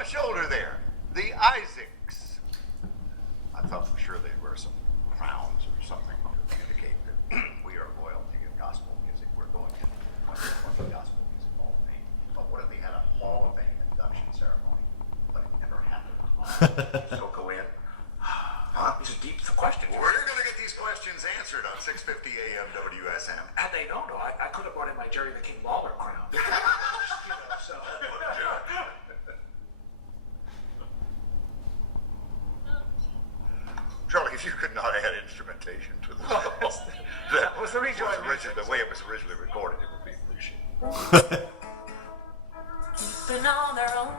my shoulder there, the Isaacs. I thought for sure they'd wear some crowns or something to indicate that we are loyal to your gospel music. We're going in the gospel music hall of fame. But what if they had a hall of fame induction ceremony? But it never happened. So go in. Huh? These are deep questions. We're going to get these questions answered on 650 AM WSM. Had they known, though, I could have brought in my Jerry the King Lawler crown. So. Charlie, if you could not add instrumentation to the that was the way it was originally recorded, it would be appreciated. Keeping on their own.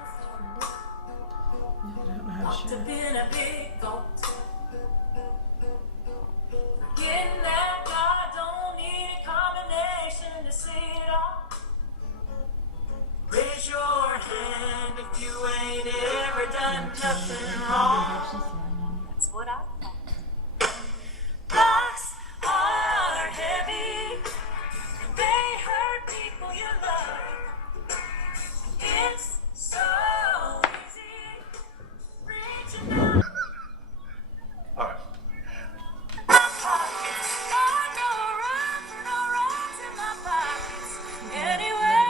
Locked up in a big boat. Forgetting that God don't need a combination to see it all. Raise your hand if you ain't ever done nothing wrong. That's what I thought. Rocks are heavy, and they hurt people you love. It's so easy reaching out. All right. My pockets are no rocks in my pockets anyway.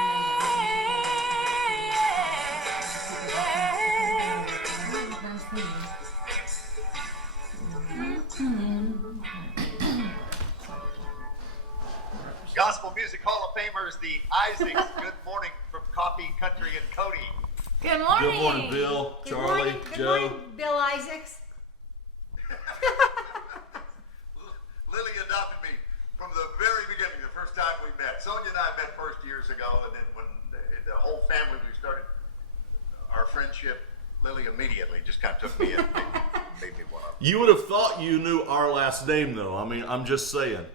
Gospel Music Hall of Famers, the Isaacs. Good morning from Coffee, Country, and Cody. Good morning. Good morning, Bill, Good Charlie, morning. Good Joe. morning, Bill Isaacs. Lily adopted me from the very beginning, the first time we met. Sonia and I met first years ago, and then when the whole family, we started our friendship, Lily immediately just kind of took me in and made me one of them. You would have thought you knew our last name, though. I mean, I'm just saying.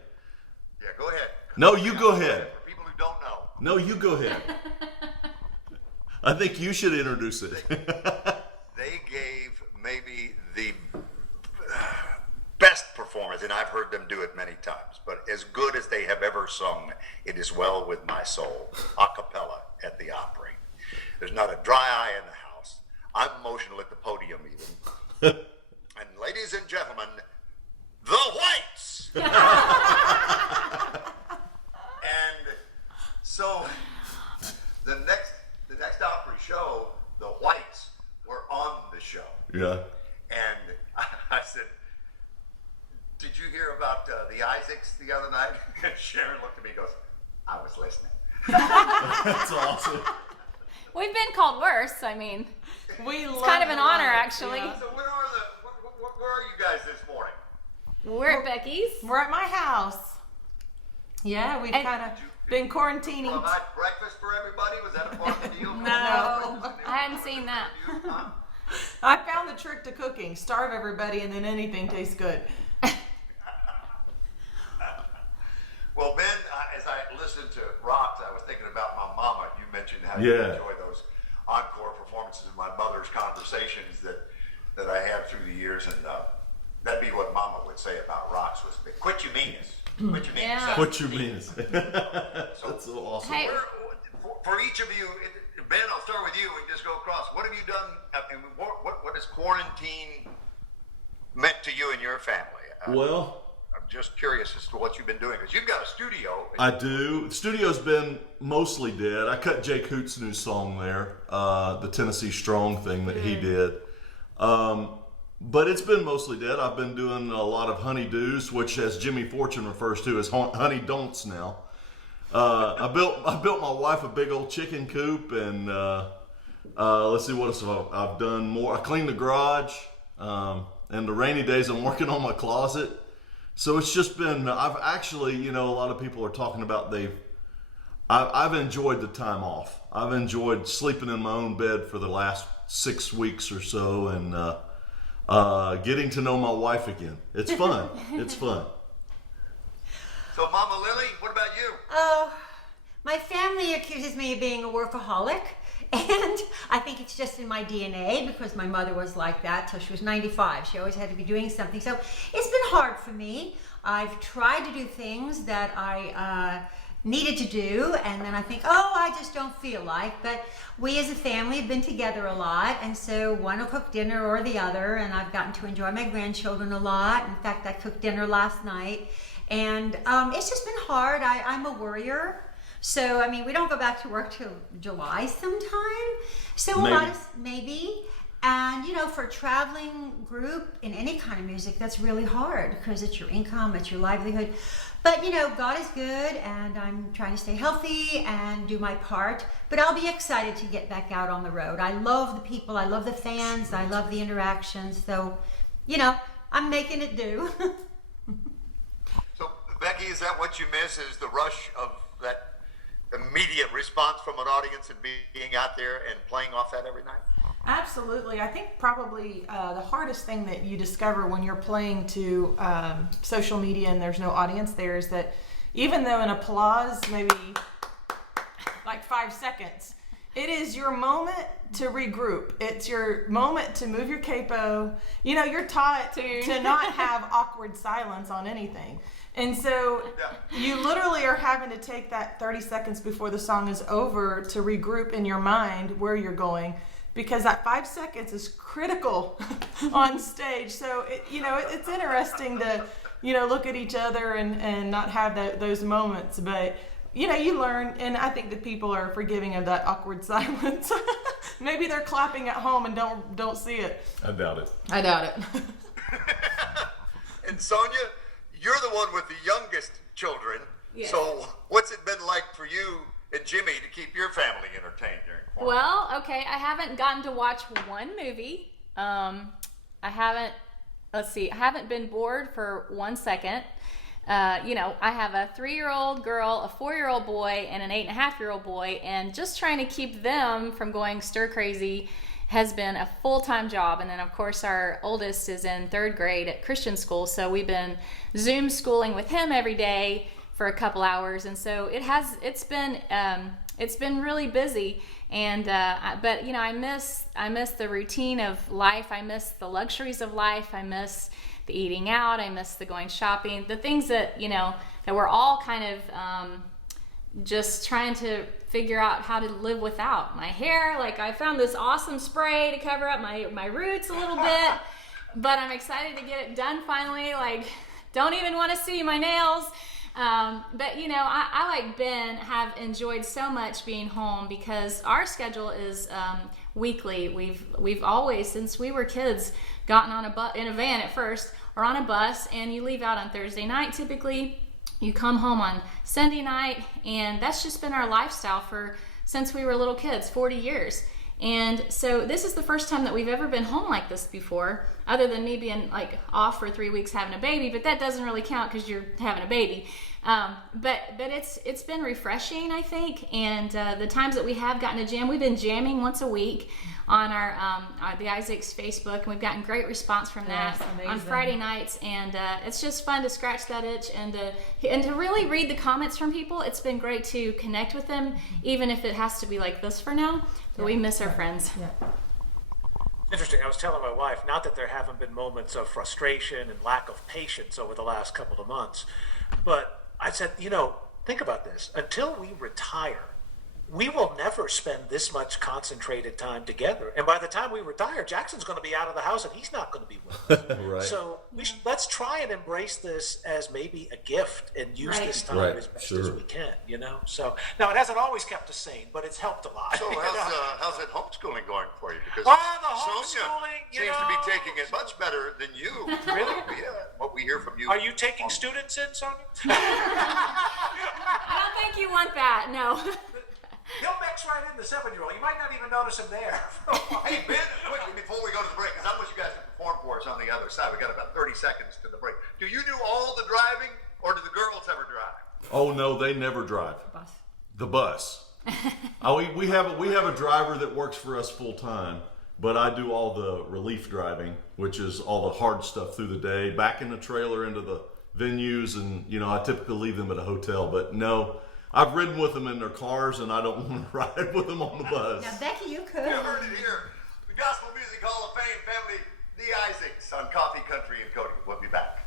Yeah, go ahead. No, you go ahead. For people who don't know. No, you go ahead. I think you should introduce it. They gave maybe the best performance, and I've heard them do it many times, but as good as they have ever sung, It Is Well With My Soul, a cappella at the Opry. There's not a dry eye in the house. I'm emotional at the podium even. And ladies and gentlemen, the Whites! And so the next Opry show, the Whites were on the show. Yeah. And I said, did you hear about the Isaacs the other night? And Sharon looked at me and goes, I was listening. That's awesome. We've been called worse. I mean, it's kind of an honor, actually. Yeah. So where are you guys this morning? We're at Becky's. We're at my house. Yeah, we've kind of been quarantining. Provide breakfast for everybody? Was that a part of the deal? No. I hadn't seen that. I found the trick to cooking. Starve everybody and then anything tastes good. Well, Ben, as I listened to Rocks, I was thinking about my mama. You mentioned how you enjoy those encore performances of my mother's conversations that I had through the years, and that'd be what Mama would say about Rocks was, quit your meanness. Quit your meanness. Yeah. What you mean? That's so awesome. Hey. For each of you, Ben, I'll start with you and just go across. What have you done, and what has quarantine meant to you and your family? Well, I'm just curious as to what you've been doing, because you've got a studio. I do. The studio's been mostly dead. I cut Jake Hoot's new song there, the Tennessee Strong thing that he did. But it's been mostly dead. I've been doing a lot of honeydews, which, as Jimmy Fortune refers to as honey don'ts now. I built my wife a big old chicken coop, and let's see what else I've done more. I cleaned the garage, and the rainy days I'm working on my closet. So it's just been, I've actually, a lot of people are talking about I've enjoyed the time off. I've enjoyed sleeping in my own bed for the last 6 weeks or so, and getting to know my wife again. It's fun. It's fun. So, Mama Lily, what about you? Oh, my family accuses me of being a workaholic, and I think it's just in my DNA because my mother was like that till she was 95. She always had to be doing something. So it's been hard for me. I've tried to do things that I needed to do, and then I think, oh, I just don't feel like. But we as a family have been together a lot, and so one will cook dinner or the other, and I've gotten to enjoy my grandchildren a lot. In fact, I cooked dinner last night, and it's just been hard. I'm a worrier. So, I mean, we don't go back to work till July sometime. So Maybe. a lot of, maybe. And, you know, for a traveling group in any kind of music, that's really hard because it's your income, it's your livelihood. But, you know, God is good, and I'm trying to stay healthy and do my part. But I'll be excited to get back out on the road. I love the people, I love the fans, I love the interactions. So, you know, I'm making it do. So, Becky, is that what you miss? Is the rush of that immediate response from an audience and being out there and playing off that every night? Absolutely. I think probably the hardest thing that you discover when you're playing to social media and there's no audience there is that even though an applause maybe like 5 seconds, it is your moment to regroup. It's your moment to move your capo. You know, you're taught to not have awkward silence on anything. And so you literally are having to take that 30 seconds before the song is over to regroup in your mind where you're going, because that 5 seconds is critical on stage. So, it's interesting to, look at each other and not have those moments. But, you learn, and I think that people are forgiving of that awkward silence. Maybe they're clapping at home and don't see it. I doubt it. I doubt it. And Sonia, you're the one with the youngest children. Yes. So what's it been like for you and Jimmy to keep your family entertained during quarantine? Well, okay, I haven't gotten to watch one movie. I haven't been bored for 1 second. I have a 3-year-old girl, a 4-year-old boy, and an 8.5-year-old boy, and just trying to keep them from going stir crazy has been a full-time job. And then of course our oldest is in 3rd grade at Christian school, so we've been Zoom schooling with him every day for a couple hours, and so it's been really busy. And but I miss the routine of life. I miss the luxuries of life. I miss the eating out. I miss the going shopping, the things that that we're all kind of just trying to figure out how to live without. My hair, like I found this awesome spray to cover up my roots a little bit, but I'm excited to get it done finally. Like, don't even want to see my nails. But I like Ben have enjoyed so much being home because our schedule is weekly. We've always, since we were kids, gotten on in a van at first or on a bus, and you leave out on Thursday night typically. You come home on Sunday night, and that's just been our lifestyle since we were little kids, 40 years. And so this is the first time that we've ever been home like this before, other than me being like off for 3 weeks having a baby, but that doesn't really count because you're having a baby. But it's been refreshing, I think. And the times that we have gotten to jam, we've been jamming once a week on the Isaacs Facebook, and we've gotten great response from that on Friday nights. And it's just fun to scratch that itch and to really read the comments from people. It's been great to connect with them, even if it has to be like this for now. But we miss our friends. Yeah. Interesting. I was telling my wife, not that there haven't been moments of frustration and lack of patience over the last couple of months, but I said, think about this. Until we retire, we will never spend this much concentrated time together. And by the time we retire, Jackson's going to be out of the house and he's not going to be with us. Right. So let's try and embrace this as maybe a gift and use this time as best as we can, So now it hasn't always kept us sane, but it's helped a lot. So how's that homeschooling going for you? Because the Sonia homeschooling, seems to be taking it much better than you. Really? Yeah. What we hear from you. Are you taking students in, Sonia? I don't think you want that, no. He'll mix right in the 7-year-old. You might not even notice him there. Hey, Ben, quickly before we go to the break, because I want you guys to perform for us on the other side. We got about 30 seconds to the break. Do you do all the driving, or do the girls ever drive? Oh no, they never drive. The bus. We have a driver that works for us full time, but I do all the relief driving, which is all the hard stuff through the day, back in the trailer into the venues, and I typically leave them at a hotel. But no, I've ridden with them in their cars, and I don't want to ride with them on the bus. Now, Becky, you could. You heard it here. The Gospel Music Hall of Fame family, the Isaacs on Coffee, Country, and Cody. We'll be back.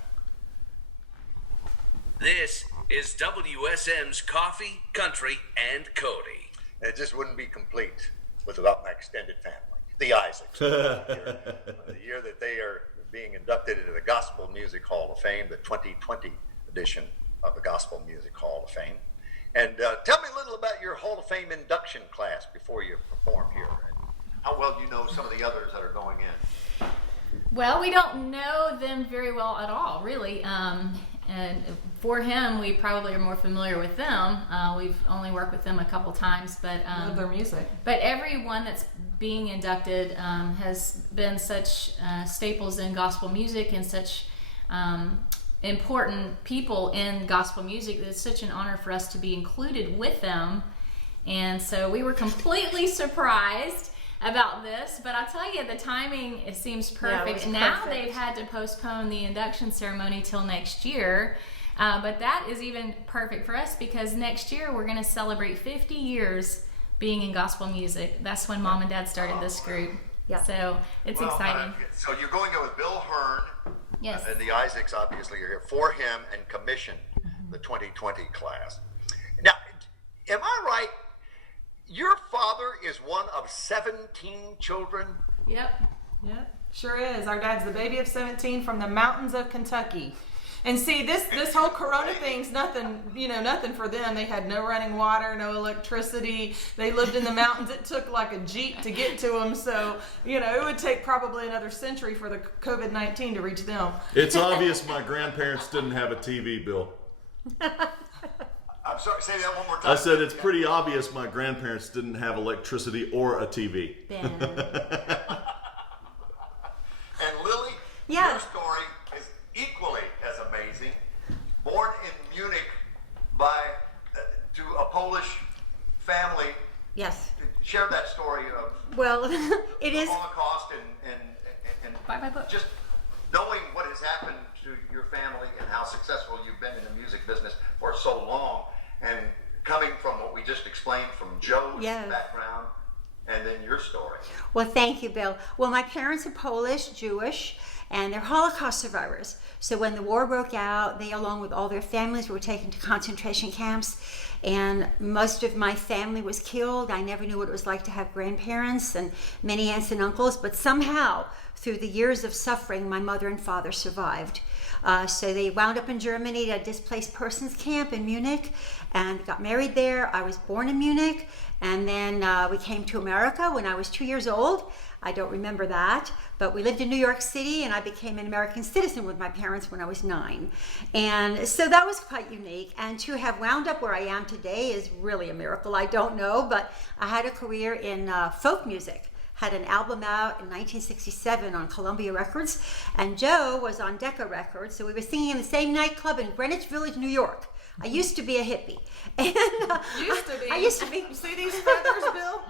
This is is WSM's Coffee, Country, and Cody. It just wouldn't be complete without my extended family, the Isaacs. The year that they are being inducted into the Gospel Music Hall of Fame, the 2020 edition of the Gospel Music Hall of Fame. And tell me a little about your Hall of Fame induction class before you perform here, and how well you know some of the others that are going in. Well, we don't know them very well at all, really. And for him, we probably are more familiar with them. We've only worked with them a couple times, but Love their music. But everyone that's being inducted has been such staples in gospel music and such important people in gospel music that it's such an honor for us to be included with them. And so we were completely surprised about this, but I'll tell you, the timing, it seems perfect. Now they've had to postpone the induction ceremony till next year, but that is even perfect for us because next year we're going to celebrate 50 years being in gospel music. That's when Mom and Dad started this group. Yeah. So it's exciting. So you're going in with Bill Hearn. Yes. And the Isaacs obviously are here for him and commissioned the 2020 class. Now, am I right? Your father is one of 17 children. Yep. Yep, sure is. Our dad's the baby of 17 from the mountains of Kentucky. And see, this whole Corona thing's nothing, nothing for them. They had no running water, no electricity. They lived in the mountains. It took like a Jeep to get to them. So, it would take probably another century for the COVID-19 to reach them. It's obvious my grandparents didn't have a TV, Bill. I'm sorry, say that one more time. I said it's pretty obvious my grandparents didn't have electricity or a TV. And Lily, Yeah. your story is equally as amazing. Born in Munich to a Polish family. Yes. Share that story of Well, it the is. Holocaust and Buy my book. just knowing what has happened to your family and how successful you've been in the music business for so long, and coming from what we just explained from Joe's Yes. background, and then your story. Well, thank you, Bill. Well, my parents are Polish, Jewish, and they're Holocaust survivors. So when the war broke out, they, along with all their families, were taken to concentration camps, and most of my family was killed. I never knew what it was like to have grandparents and many aunts and uncles, but somehow, through the years of suffering, my mother and father survived. So they wound up in Germany at a displaced persons camp in Munich and got married there. I was born in Munich, and then we came to America when I was 2 years old. I don't remember that, but we lived in New York City, and I became an American citizen with my parents when I was 9. And so that was quite unique. And to have wound up where I am today is really a miracle. I don't know, but I had a career in folk music. Had an album out in 1967 on Columbia Records, and Joe was on Decca Records, so we were singing in the same nightclub in Greenwich Village, New York. I used to be a hippie. And, I used to be. You see these feathers, Bill?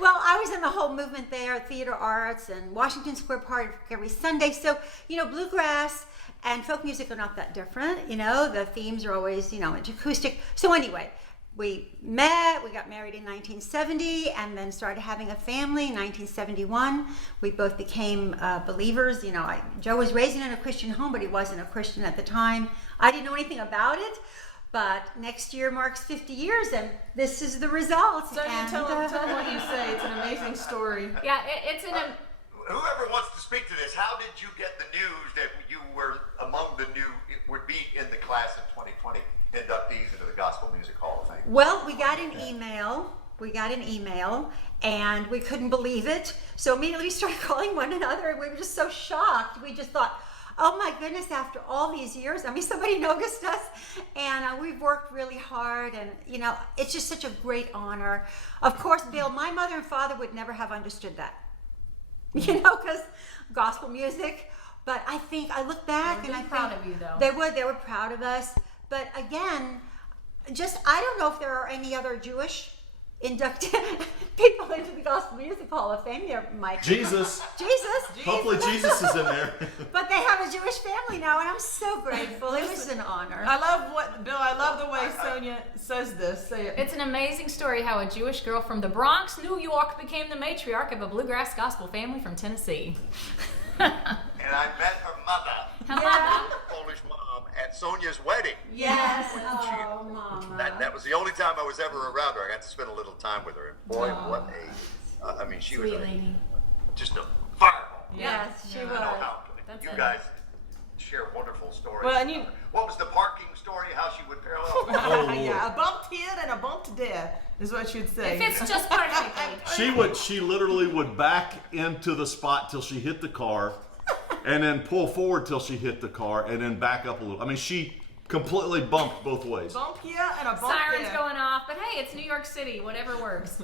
Well, I was in the whole movement there, theater arts and Washington Square Party every Sunday. So, bluegrass and folk music are not that different. The themes are always, it's acoustic. So anyway, we met, we got married in 1970, and then started having a family in 1971. We both became believers. Joe was raised in a Christian home, but he wasn't a Christian at the time. I didn't know anything about it, but next year marks 50 years, and this is the result. So you tell them what you say. It's an amazing story. Yeah, it's an. Whoever wants to speak to this, how did you get the news that you were among would be in the class of 2020 inductees into the Gospel Music Hall of Fame? Well, we got an email. And we couldn't believe it. So immediately we started calling one another, and we were just so shocked. We just thought, oh my goodness, after all these years, somebody noticed us. And we've worked really hard, and it's just such a great honor. Of course, Bill, my mother and father would never have understood that, because gospel music. But I think I look back and I'm proud of you, though. They were proud of us. But again, I don't know if there are any other Jewish inducted people into the Gospel Music Hall of Fame. There might be. Jesus. Jesus. Hopefully Jesus is in there. But they have a Jewish family now, and I'm so grateful. It was an honor. I love the way Sonia says this. Say it. It's an amazing story how a Jewish girl from the Bronx, New York, became the matriarch of a bluegrass gospel family from Tennessee. And I met her mother, Her mother. her Polish mom, at at Sonia's wedding. Yes. Oh, Mama. That was the only time I was ever around her. I got to spend a little time with her. And boy, what a, I mean, she was Sweet lady. just a fireball. Yes, she I was. know how That's you it. guys share wonderful stories. Well, and you- What was the parking story? How she would parallel? Oh, Yeah, a bumped hit and a bumped death is what you'd say. If it's just perfectly. She literally would back into the spot till she hit the car, and then pull forward till she hit the car, and then back up a little. I mean, she completely bumped both ways. Bump yeah and a bump Sirens there. going off, but hey, it's New York City. Whatever works.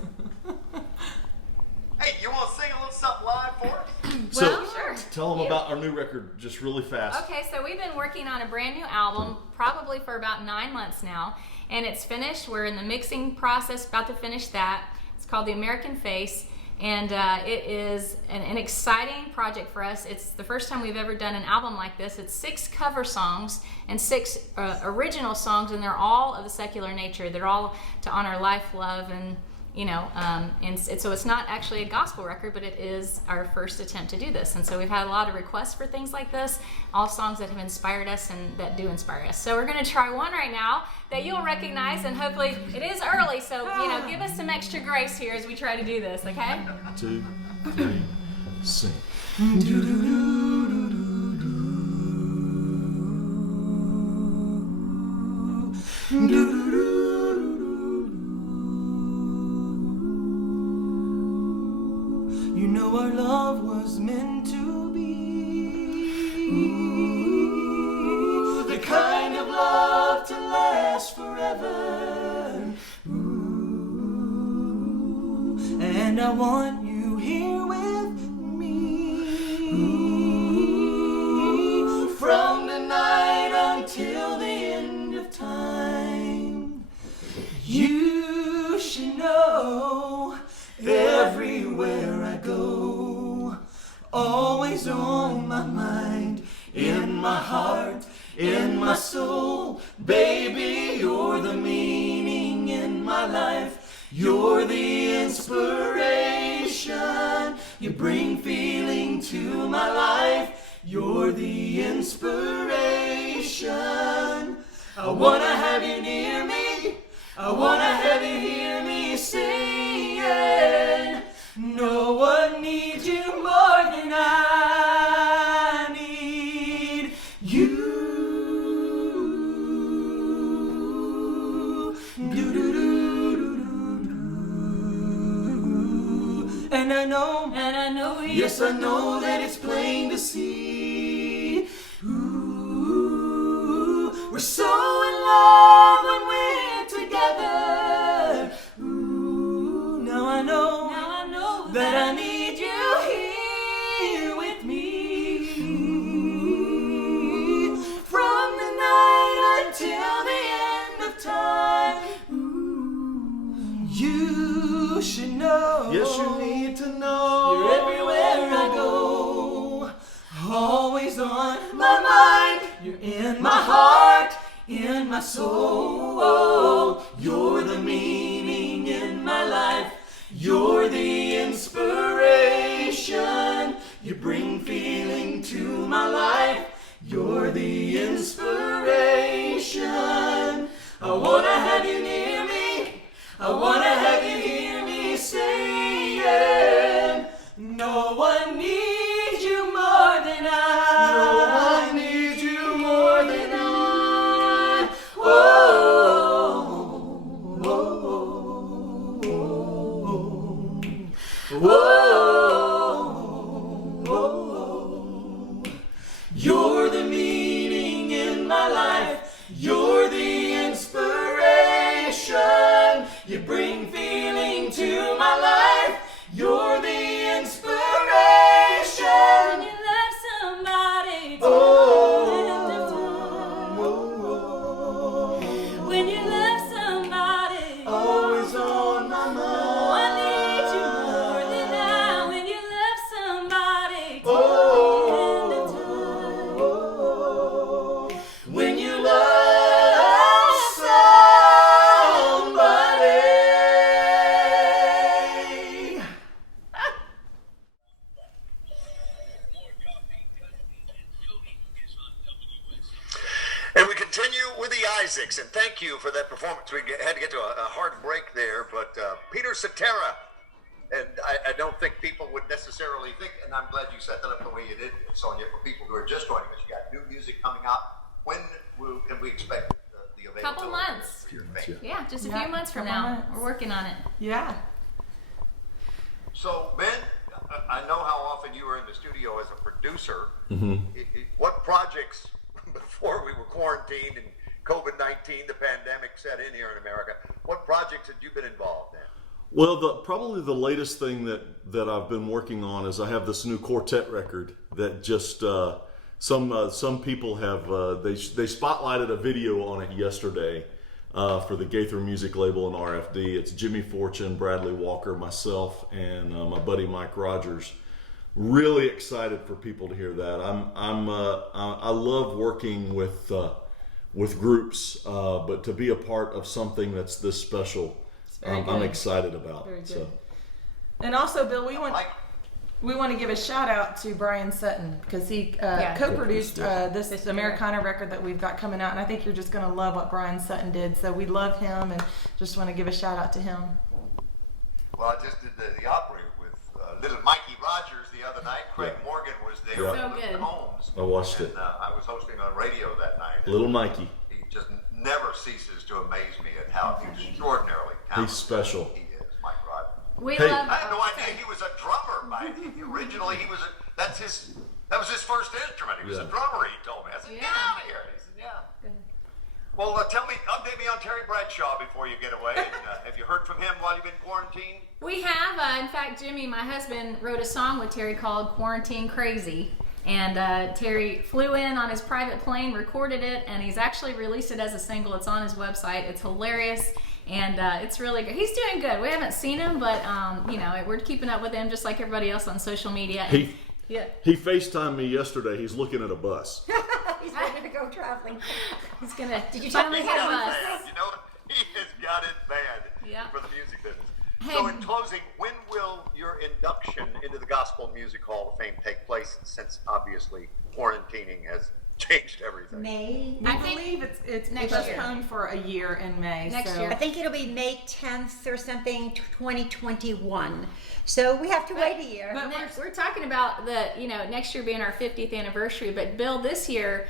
Hey, you want to sing a little something live for us? Well, So, sure. tell them about our new record just really fast. Okay, so we've been working on a brand new album probably for about 9 months now, and it's finished. We're in the mixing process, about to finish that. It's called The American Face, and it is an exciting project for us. It's the first time we've ever done an album like this. It's 6 cover songs and 6 original songs, and they're all of a secular nature. They're all to honor life, love, and so it's not actually a gospel record, but it is our first attempt to do this. And so we've had a lot of requests for things like this, all songs that have inspired us and that do inspire us. So we're going to try one right now that you'll recognize, and hopefully it is early, so give us some extra grace here as we try to do this, okay? 2, 3, sing. You know our love was meant to be the kind of love to last forever. And I want you here with me from tonight until the end of time. You should know everywhere I go, always on my mind, in my heart, in my soul. Baby, you're the meaning in my life. You're the inspiration. You bring feeling to my life. You're the inspiration. I wanna have you near me. I wanna have you hear me singing. No one needs you more than I need you. And I know, yes, I know that it's plain to see. Ooh, we're so in love when we're together. Ooh, now I know that I need you here with me. From the night until the end of time. Ooh, you should know. Yes, you need to know. You're everywhere I go, always on my mind. You're in my heart, in my soul. You're the meaning in my life. You're the inspiration. You bring feeling to my life. You're the inspiration. I wanna have you near me. I wanna have you hear me saying, no one needs you more than I. No one needs you more than I. Whoa, whoa, whoa, whoa. You're the meaning in my life. You're the inspiration. You bring feeling to my life. You're the inspiration. Isaacs, and thank you for that performance. We had to get to a hard break there, but Peter Cetera, and I don't think people would necessarily think, and I'm glad you set that up the way you did, Sonia, for people who are just joining us. You got new music coming out. When can we expect the availability? Couple months. Yeah, just a few months from couple now. months. We're working on it. Yeah. So, Ben, I know how often you were in the studio as a producer. Mm-hmm. What projects, before we were quarantined and COVID-19, the pandemic set in here in America, what projects had you been involved in? Well, probably the latest thing that I've been working on is I have this new quartet record that just some people have they spotlighted a video on it yesterday for the Gaither Music label and RFD. It's Jimmy Fortune, Bradley Walker, myself, and my buddy Mike Rogers. Really excited for people to hear that. I love working with groups, but to be a part of something that's this special, I'm excited about. Very good. So. And also, Bill, we want to give a shout out to Brian Sutton because he co-produced this Americana record that we've got coming out, and I think you're just going to love what Brian Sutton did. So we love him, and just want to give a shout out to him. Well, I just did the opera with little Mikey Rogers the other night. Craig Morgan was there. So good. Holmes. I watched it. And, I was hosting on radio that night. Little Mikey. He just never ceases to amaze me at how extraordinarily talented He's special. he is, Mike Rogers. We Hey. love. I had no idea he was a drummer. Originally, that was his first instrument. He was a drummer. He told me. I said, "Get out of here." He said, "Yeah." Well, update me on Terry Bradshaw before you get away. And, have you heard from him while you've been quarantined? We have. In fact, Jimmy, my husband, wrote a song with Terry called "Quarantine Crazy." And Terry flew in on his private plane, recorded it, and he's actually released it as a single. It's on his website. It's hilarious, and it's really good. He's doing good. We haven't seen him, but we're keeping up with him just like everybody else on social media. He FaceTimed me yesterday. He's looking at a bus. He's ready to go traveling. He's gonna. Did you tell him he had a bus? You know, he has got it bad for the music business. Hey. So in closing, when will your induction into the Gospel Music Hall of Fame take place, since obviously quarantining has changed everything? May. I believe it's next postponed for a year in May. Next so. year. I think it'll be May 10th or something, 2021. So we have to wait a year. But We're talking about next year being our 50th anniversary. But Bill, this year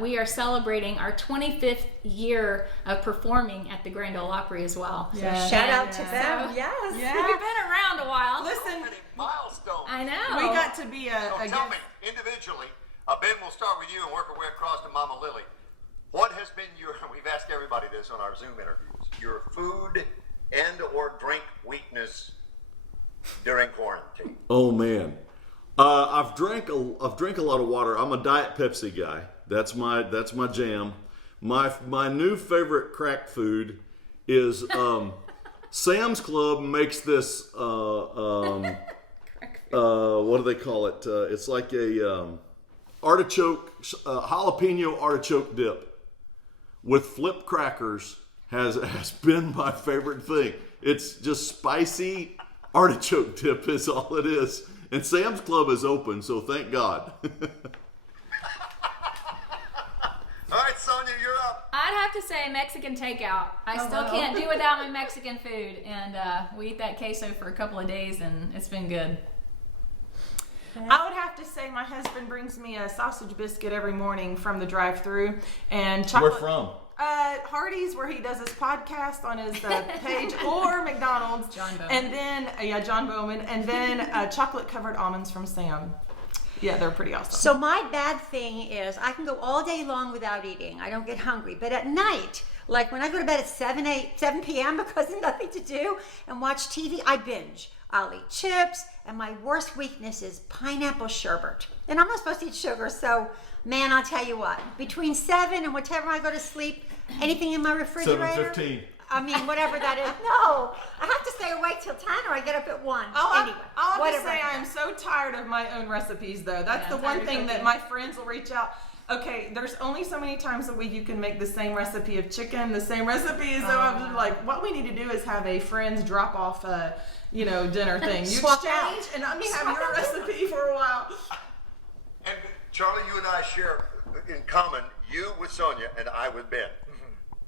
we are celebrating our 25th year of performing at the Grand Ole Opry as well. Yeah. Shout out to them. So- Yes. Yeah. We've been around a while. Listen, Milestone. I know. we got to be So tell me, individually, Ben, we'll start with you and work our way across to Mama Lily. What has been we've asked everybody this on our Zoom interviews, your food and or drink weakness during quarantine? Oh man, I've drank a lot of water. I'm a Diet Pepsi guy. That's my jam. My new favorite crack food is Sam's Club makes this what do they call it? It's like a artichoke, jalapeno artichoke dip with flip crackers. Has been my favorite thing. It's just spicy artichoke dip is all it is. And Sam's Club is open, so thank God. All right, Sonia, you're up. I'd have to say Mexican takeout. I still can't do without my Mexican food, and we eat that queso for a couple of days, and it's been good. I would have to say my husband brings me a sausage biscuit every morning from the drive-thru and chocolate. Where from? Hardee's, where he does his podcast on his page, or McDonald's. John Bowman. And then, John Bowman. And then chocolate-covered almonds from Sam. Yeah, they're pretty awesome. So my bad thing is I can go all day long without eating. I don't get hungry. But at night, like when I go to bed at 7 p.m. because there's nothing to do and watch TV, I binge. I'll eat chips, and my worst weakness is pineapple sherbet. And I'm not supposed to eat sugar, so man, I'll tell you what. Between 7 and whatever I go to sleep, anything in my refrigerator. 7:15. I mean, whatever that is. No, I have to stay awake till 10 or I get up at 1. I'll Anyway, have to whatever. say I am so tired of my own recipes, though. That's the one thing that my friends will reach out. Okay, there's only so many times a week you can make the same recipe of chicken, the same recipe. So I'm just like, what we need to do is have a friends drop off, dinner thing. You Swap exchange, out. and let me have your recipe for a while. And Charlie, you and I share in common, you with Sonia and I with Ben.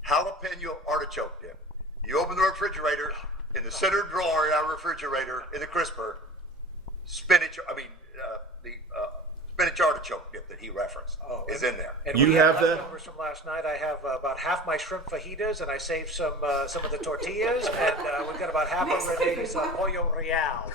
jalapeno artichoke dip. You open the refrigerator, in the center drawer in our refrigerator, in the crisper, spinach artichoke dip that he referenced is in there. And You we have have that? leftovers from last night. I have about half my shrimp fajitas, and I saved some of the tortillas, and we've got about half of Renee's pollo real.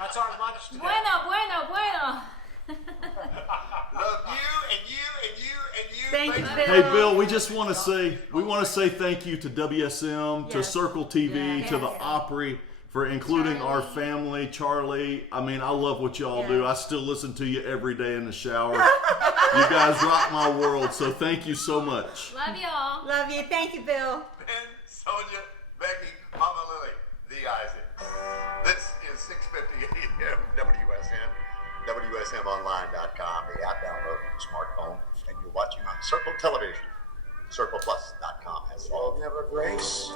That's our lunch today. Bueno. Love you and you and you and you. Thank you, Hey Bill, we just want to say thank you to WSM, to Yes. Circle TV, Yes. to the Opry for including our family. Charlie, I mean, I love what y'all do. Yes. I still listen to you every day in the shower. You guys rock my world, so thank you so much. Love y'all. Love you. Thank you, Bill. Ben, Sonia, Becky, Mama Lily, the Isaacs. This is 6:50 a.m. WSM, WSMOnline.com, the app download on your smartphone, and you're watching on Circle Television, CirclePlus.com. That's all. Never grace.